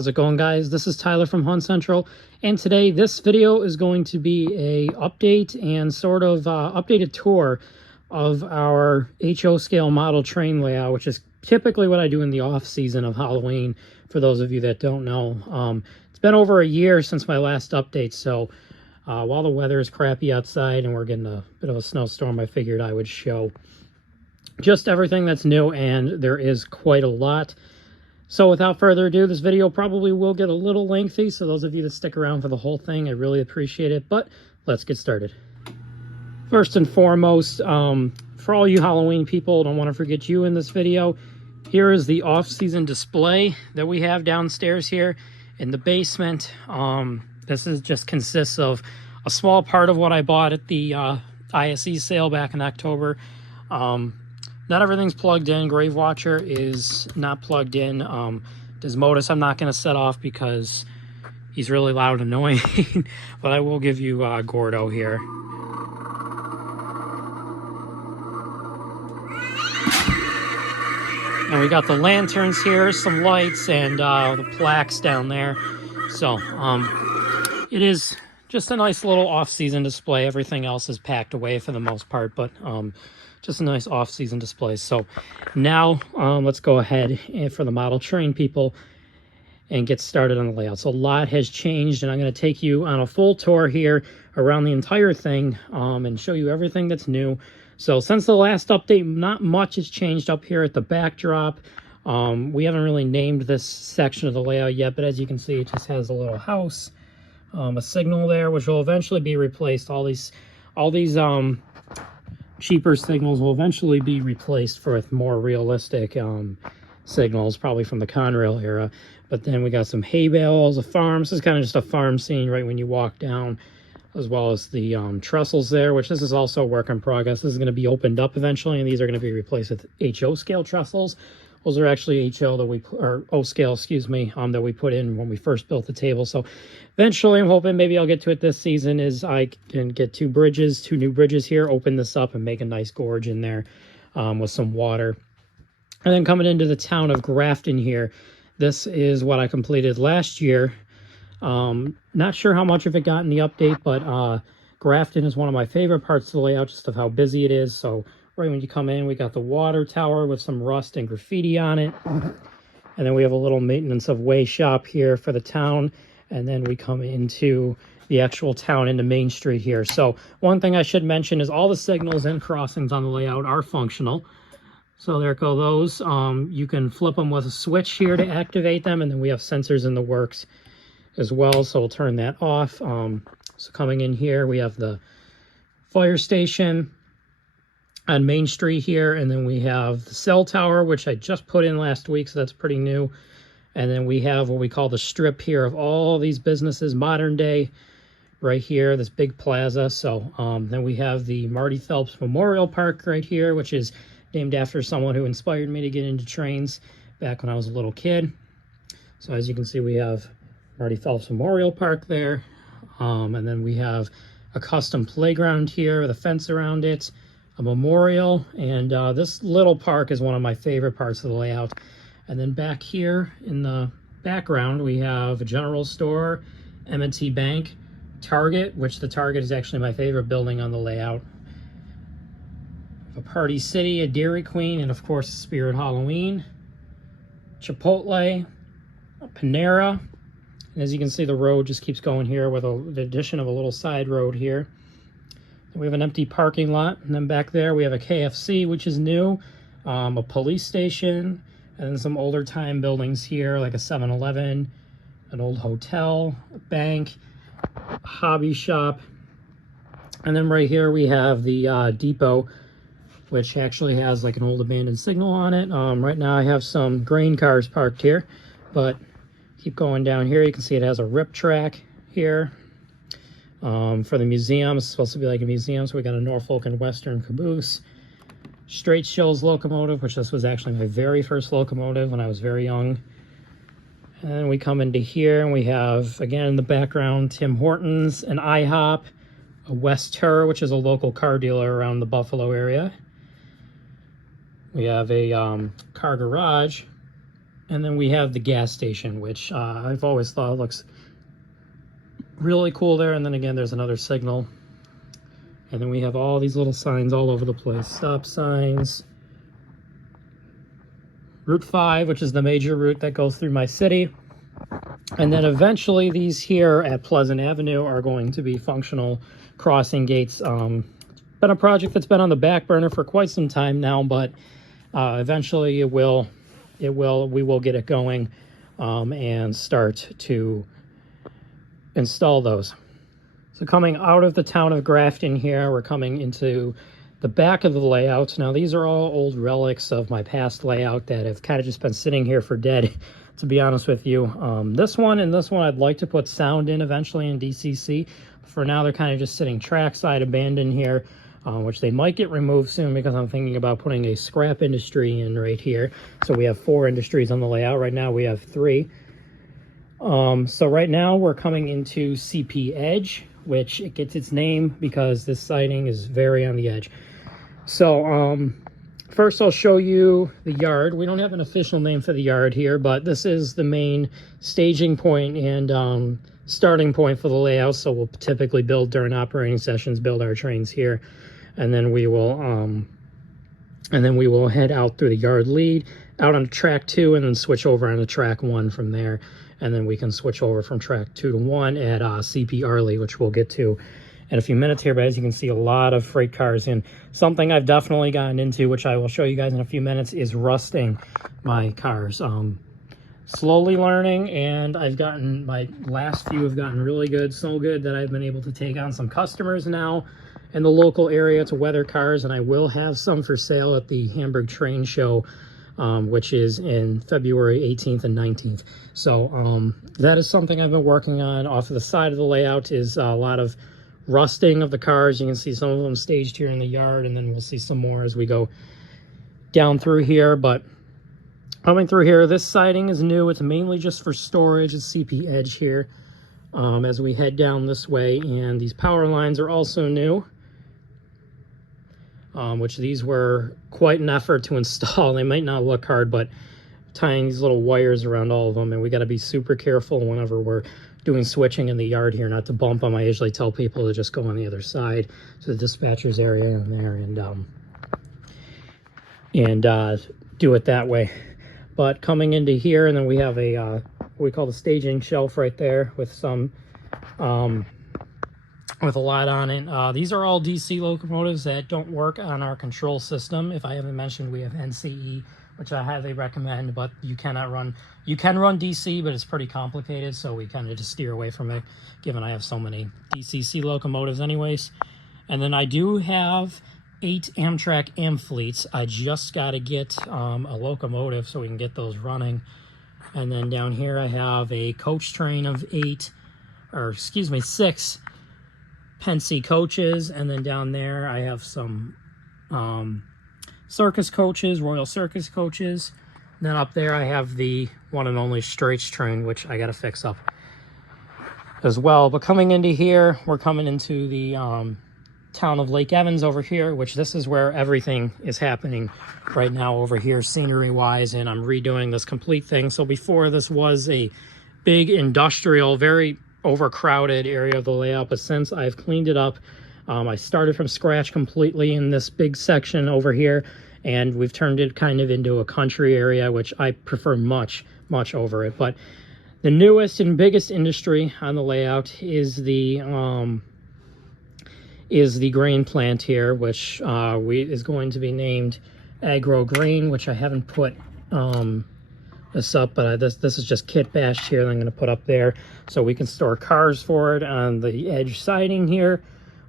How's it going, guys? This is Tyler from Hunt Central, and today this video is going to be a update and sort of updated tour of our HO scale model train layout, which is typically what I do in the off season of Halloween, for those of you that don't know. It's been over a year since my last update, so while the weather is crappy outside and we're getting a bit of a snowstorm, I figured I would show just everything that's new, and there is quite a lot. So without further ado, this video probably will get a little lengthy, so those of you that stick around for the whole thing, I really appreciate it, but let's get started. First and foremost, for all you Halloween people, don't want to forget you in this video. Here is the off-season display that we have downstairs here in the basement. This is just consists of a small part of what I bought at the ISE sale back in October. Not everything's plugged in. Grave Watcher is not plugged in. Desmodus I'm not going to set off because he's really loud and annoying, but I will give you Gordo here. And we got the lanterns here, some lights, and the plaques down there. So it is just a nice little off-season display. Everything else is packed away for the most part, but just a nice off-season display. So now let's go ahead and for the model train people and get started on the layout. So a lot has changed, and I'm going to take you on a full tour here around the entire thing and show you everything that's new. So since the last update, not much has changed up here at the backdrop. We haven't really named this section of the layout yet, but as you can see, it just has a little house, a signal there, which will eventually be replaced. All these cheaper signals will eventually be replaced with more realistic signals, probably from the Conrail era. But then we got some hay bales, a farm. This is kind of just a farm scene right when you walk down, as well as the trestles there, which this is also a work in progress. This is going to be opened up eventually, and these are going to be replaced with HO scale trestles. Those are actually HO that we, or O scale, excuse me, that we put in when we first built the table. So eventually, I'm hoping maybe I'll get to it this season, is I can get two new bridges here, open this up and make a nice gorge in there with some water. And then coming into the town of Grafton here, this is what I completed last year. Not sure how much of it got in the update, but Grafton is one of my favorite parts of the layout, just of how busy it is. So right when you come in, we got the water tower with some rust and graffiti on it. And then we have a little maintenance of way shop here for the town. And then we come into the actual town, into Main Street here. So one thing I should mention is all the signals and crossings on the layout are functional. So there go those. You can flip them with a switch here to activate them. And then we have sensors in the works as well, so we'll turn that off. So coming in here, we have the fire station on Main Street here, and then we have the cell tower, which I just put in last week, so that's pretty new. And then we have what we call the strip here of all these businesses, modern day, right here, this big plaza. So then we have the Marty Phelps Memorial Park right here, which is named after someone who inspired me to get into trains back when I was a little kid. So as you can see, we have Marty Phelps Memorial Park there. And then we have a custom playground here with a fence around it, a memorial, and this little park is one of my favorite parts of the layout. And then back here in the background, we have a general store, M&T Bank, Target, which the Target is actually my favorite building on the layout. A Party City, a Dairy Queen, and of course Spirit Halloween, Chipotle, a Panera. And as you can see, the road just keeps going here with the addition of a little side road here. We have an empty parking lot, and then back there we have a KFC, which is new, a police station, and then some older time buildings here, like a 7-Eleven, an old hotel, a bank, a hobby shop. And then right here we have the depot, which actually has like an old abandoned signal on it. Right now I have some grain cars parked here, but keep going down here, you can see it has a rip track here for the museum. It's supposed to be like a museum, so we got a Norfolk and Western caboose. Straight Shills locomotive, which this was actually my very first locomotive when I was very young. And then we come into here, and we have, again, in the background, Tim Hortons, an IHOP, a West Terror, which is a local car dealer around the Buffalo area. We have a car garage, And then we have the gas station, which I've always thought looks really cool there. And then again, there's another signal. And then we have all these little signs all over the place. Stop signs. Route 5, which is the major route that goes through my city. And then eventually these here at Pleasant Avenue are going to be functional crossing gates. Been a project that's been on the back burner for quite some time now, but eventually we will get it going and start to install those. So coming out of the town of Grafton here, we're coming into the back of the layout. Now these are all old relics of my past layout that have kind of just been sitting here for dead, to be honest with you. This one and this one I'd like to put sound in eventually in DCC. For now they're kind of just sitting trackside abandoned here, which they might get removed soon because I'm thinking about putting a scrap industry in right here. So we have 4 industries on the layout. Right now we have 3. So right now we're coming into CP Edge, which it gets its name because this siding is very on the edge. So first I'll show you the yard. We don't have an official name for the yard here, but this is the main staging point and starting point for the layout. So we'll typically build during operating sessions, build our trains here, and then we will head out through the yard lead, out on track 2, and then switch over onto track 1 from there. And then we can switch over from track 2 to 1 at CP Arley, which we'll get to in a few minutes here. But as you can see, a lot of freight cars in. Something I've definitely gotten into, which I will show you guys in a few minutes, is rusting my cars. Slowly learning, and I've gotten, my last few have gotten really good, so good that I've been able to take on some customers now in the local area to weather cars, and I will have some for sale at the Hamburg Train Show, which is in February 18th and 19th. So that is something I've been working on. Off of the side of the layout is a lot of rusting of the cars. You can see some of them staged here in the yard, and then we'll see some more as we go down through here. But coming through here, this siding is new. It's mainly just for storage. It's CP Edge here as we head down this way. And these power lines are also new, which these were quite an effort to install. They might not look hard, but tying these little wires around all of them, and we got to be super careful whenever we're doing switching in the yard here not to bump them. I usually tell people to just go on the other side to the dispatcher's area in there and do it that way. But coming into here, and then we have a what we call the staging shelf right there with some with a lot on it. These are all DC locomotives that don't work on our control system. If I haven't mentioned, we have NCE, which I highly recommend, but you can run DC, but it's pretty complicated, so we kind of just steer away from it, given I have so many DCC locomotives anyways. And then I do have 8 Amtrak Amfleets. I just got to get a locomotive so we can get those running. And then down here I have a coach train of 6 Pensy coaches, and then down there I have some circus coaches, Royal Circus coaches. And then up there I have the one and only Straits train, which I got to fix up as well. But coming into here, we're coming into the town of Lake Evans over here, which this is where everything is happening right now over here scenery wise, and I'm redoing this complete thing. So before, this was a big industrial, very overcrowded area of the layout, but since I've cleaned it up, I started from scratch completely in this big section over here, and we've turned it kind of into a country area, which I prefer much over it. But the newest and biggest industry on the layout is the grain plant here, which is going to be named Agro Grain, which I haven't put this up, but this is just kit bashed here that I'm going to put up there so we can store cars for it on the edge siding here.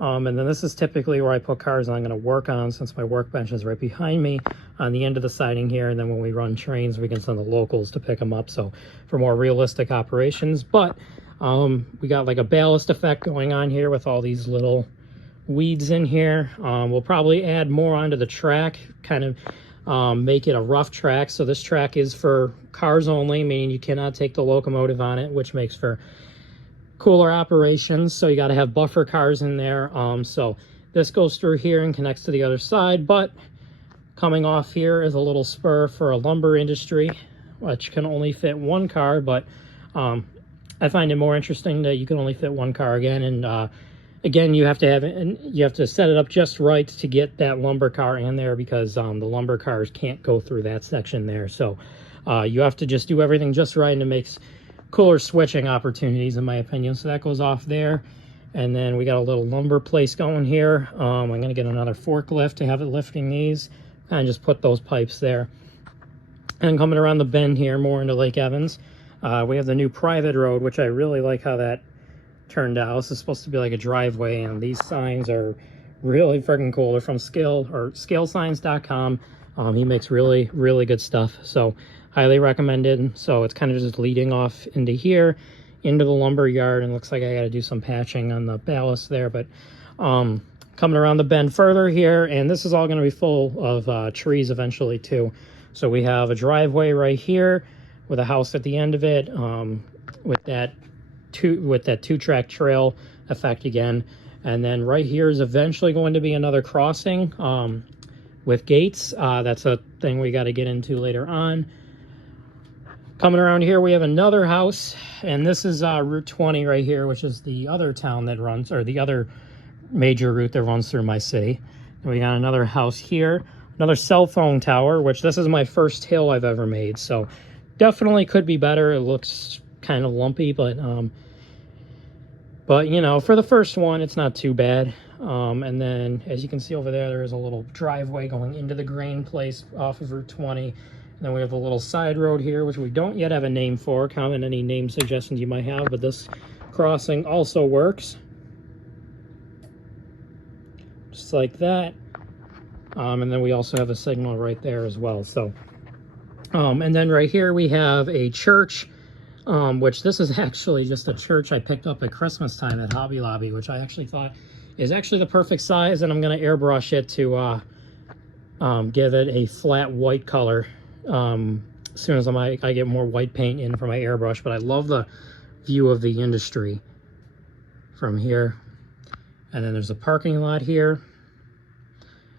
And then this is typically where I put cars I'm going to work on, since my workbench is right behind me on the end of the siding here. And then when we run trains, we can send the locals to pick them up, so for more realistic operations. But we got like a ballast effect going on here with all these little weeds in here. We'll probably add more onto the track, kind of make it a rough track. So this track is for cars only, meaning you cannot take the locomotive on it, which makes for cooler operations. So you got to have buffer cars in there. So this goes through here and connects to the other side, but coming off here is a little spur for a lumber industry, which can only fit one car, but I find it more interesting that you can only fit one car again. And again, you have to set it up just right to get that lumber car in there, because the lumber cars can't go through that section there. So you have to just do everything just right, and it makes cooler switching opportunities, in my opinion. So that goes off there. And then we got a little lumber place going here. I'm going to get another forklift to have it lifting these, and just put those pipes there. And coming around the bend here, more into Lake Evans, we have the new private road, which I really like how that turned out. This is supposed to be like a driveway, and these signs are really freaking cool. They're from scalesigns.com. He makes really, really good stuff, so highly recommended. So it's kind of just leading off into here, into the lumber yard, and looks like I got to do some patching on the ballast there. But coming around the bend further here, and this is all going to be full of trees eventually too. So we have a driveway right here with a house at the end of it, with that two-track trail effect again. And then right here is eventually going to be another crossing with gates. That's a thing we got to get into later on. Coming around here, we have another house, and this is Route 20 right here, which is the other town that runs, or the other major route that runs through my city. And we got another house here, another cell phone tower, which this is my first hill I've ever made, so definitely could be better. It looks kind of lumpy, but you know, for the first one, it's not too bad. And then, as you can see over there, there is a little driveway going into the grain place off of Route 20. And then we have a little side road here, which we don't yet have a name for. Comment any name suggestions you might have, but this crossing also works. Just like that. And then we also have a signal right there as well. So, and then right here we have a church, which this is actually just a church I picked up at Christmas time at Hobby Lobby, which I actually thought is actually the perfect size, and I'm going to airbrush it to give it a flat white color as soon as I get more white paint in for my airbrush. But I love the view of the industry from here. And then there's a parking lot here.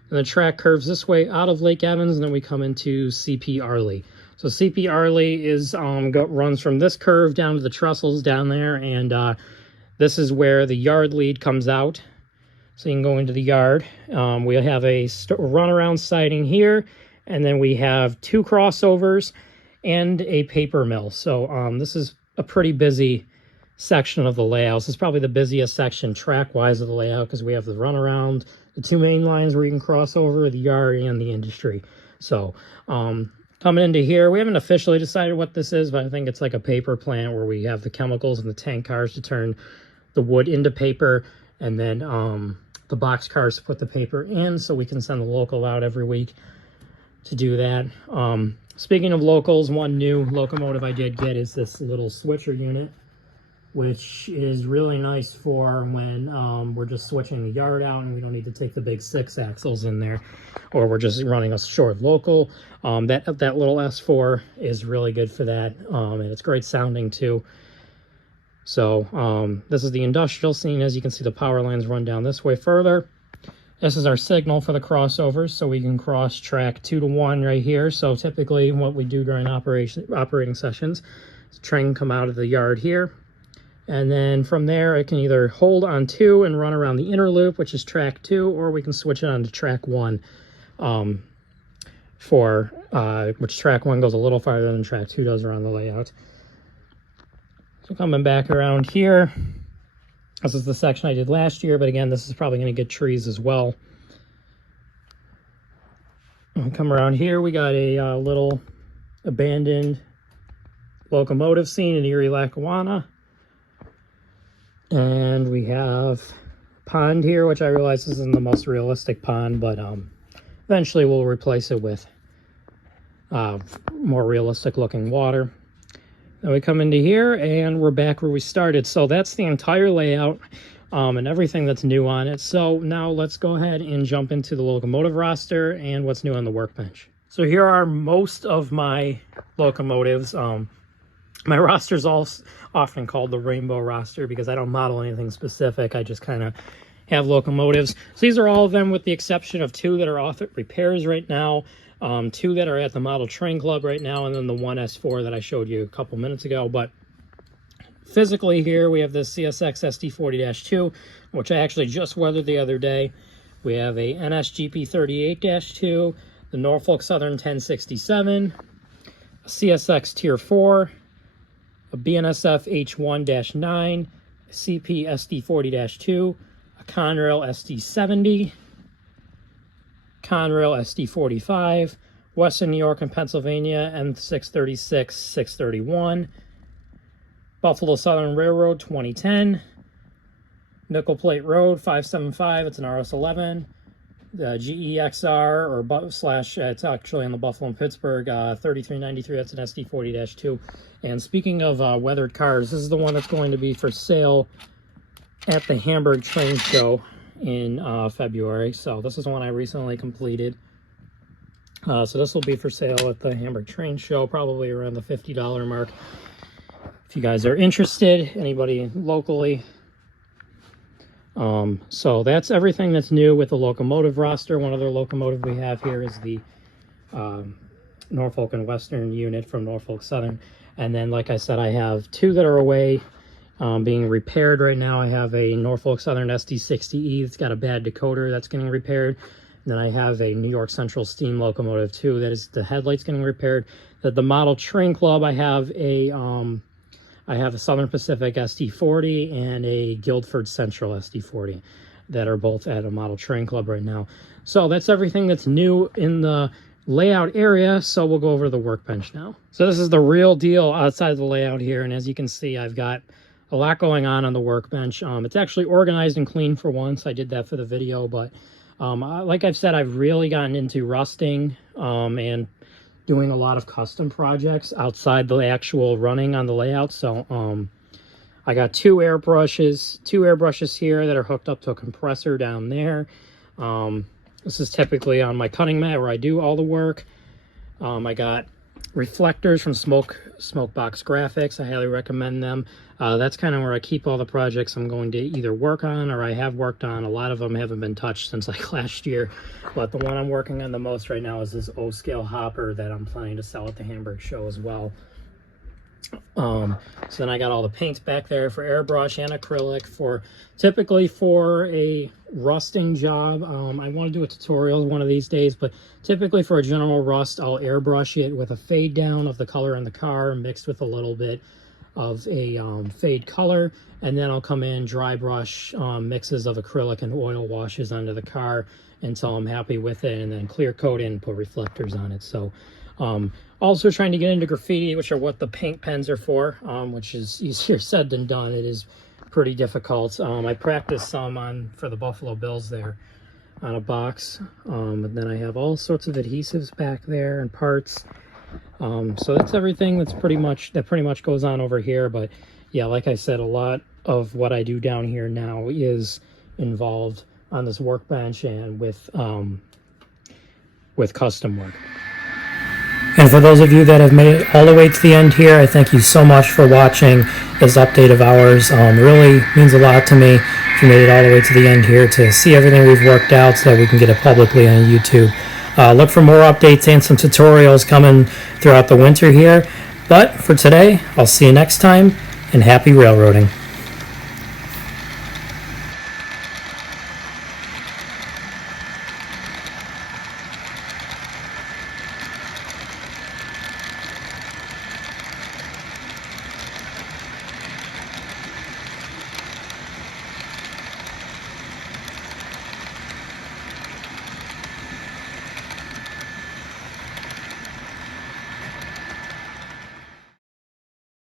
And the track curves this way out of Lake Evans, and then we come into CP Arley. So CP Arley is runs from this curve down to the trestles down there, and this is where the yard lead comes out. So you can go into the yard. We have a runaround siding here, and then we have 2 crossovers and a paper mill. So this is a pretty busy section of the layout. This is probably the busiest section track-wise of the layout, because we have the runaround, the 2 main lines where you can cross over, the yard and the industry. So coming into here, we haven't officially decided what this is, but I think it's like a paper plant where we have the chemicals and the tank cars to turn the wood into paper, and then the box cars to put the paper in, so we can send the local out every week to do that. Speaking of locals, one new locomotive I did get is this little switcher unit, which is really nice for when we're just switching the yard out and we don't need to take the big 6 axles in there, or we're just running a short local. That little S4 is really good for that, and it's great sounding too. So this is the industrial scene. As you can see, the power lines run down this way further. This is our signal for the crossovers, so we can cross track 2 to 1 right here. So typically what we do during operating sessions is train come out of the yard here, and then from there it can either hold on 2 and run around the inner loop, which is track 2, or we can switch it on to track 1, which track 1 goes a little farther than track 2 does around the layout. So coming back around here, this is the section I did last year, but again, this is probably going to get trees as well. And come around here, we got a little abandoned locomotive scene in Erie, Lackawanna. And we have a pond here, which I realize isn't the most realistic pond, but eventually we'll replace it with more realistic looking water. Then we come into here, and we're back where we started. So that's the entire layout and everything that's new on it. So now let's go ahead and jump into the locomotive roster and what's new on the workbench. So here are most of my locomotives. My roster is often called the rainbow roster because I don't model anything specific. I just kind of have locomotives. So these are all of them with the exception of 2 that are off at repairs right now. 2 that are at the Model Train Club right now, and then the one S4 that I showed you a couple minutes ago. But physically here, we have the CSX SD40-2, which I actually just weathered the other day. We have a NSGP 38-2, the Norfolk Southern 1067, a CSX Tier 4, a BNSF H1-9, CP SD40-2, a Conrail SD70, Conrail SD45, Western New York and Pennsylvania M636, 631, Buffalo Southern Railroad 2010, Nickel Plate Road 575, it's an RS11, the GEXR it's actually on the Buffalo and Pittsburgh 3393, that's an SD40-2. And speaking of weathered cars, this is the one that's going to be for sale at the Hamburg Train Show in February. So this is one I recently completed. So this will be for sale at the Hamburg Train Show, probably around the $50 mark. If you guys are interested, anybody locally. So that's everything that's new with the locomotive roster. One other locomotive we have here is the Norfolk and Western unit from Norfolk Southern. And then, like I said, I have 2 that are away being repaired right now. I have a Norfolk Southern SD60E that's got a bad decoder that's getting repaired. And then I have a New York Central steam locomotive too, that is the headlights getting repaired. At the Model Train Club, I have a Southern Pacific SD40 and a Guildford Central SD40 that are both at a Model Train Club right now. So that's everything that's new in the layout area. So we'll go over the workbench now. So this is the real deal outside of the layout here. And as you can see, I've got a lot going on the workbench. It's actually organized and clean for once. I did that for the video, but like I've said, I've really gotten into rusting and doing a lot of custom projects outside the actual running on the layout. So I got 2 airbrushes here that are hooked up to a compressor down there. This is typically on my cutting mat where I do all the work. I got reflectors from Smokebox Graphics. I highly recommend them. That's kind of where I keep all the projects I'm going to either work on or I have worked on. A lot of them haven't been touched since like last year, but the one I'm working on the most right now is this O-scale hopper that I'm planning to sell at the Hamburg show as well. So then I got all the paints back there for airbrush and acrylic typically for a rusting job. I want to do a tutorial one of these days, but typically for a general rust, I'll airbrush it with a fade down of the color in the car mixed with a little bit of a fade color, and then I'll come in dry brush mixes of acrylic and oil washes onto the car until I'm happy with it, and then clear coat it and put reflectors on it. So also trying to get into graffiti, which are what the paint pens are for, which is easier said than done. It is pretty difficult. I practiced some for the Buffalo Bills there on a box, and then I have all sorts of adhesives back there and parts. So that's everything that pretty much goes on over here. But yeah, like I said, a lot of what I do down here now is involved on this workbench and with custom work. And for those of you that have made it all the way to the end here, I thank you so much for watching this update of ours. Really means a lot to me if you made it all the way to the end here to see everything we've worked out so that we can get it publicly on YouTube. Look for more updates and some tutorials coming throughout the winter here. But for today, I'll see you next time, and happy railroading.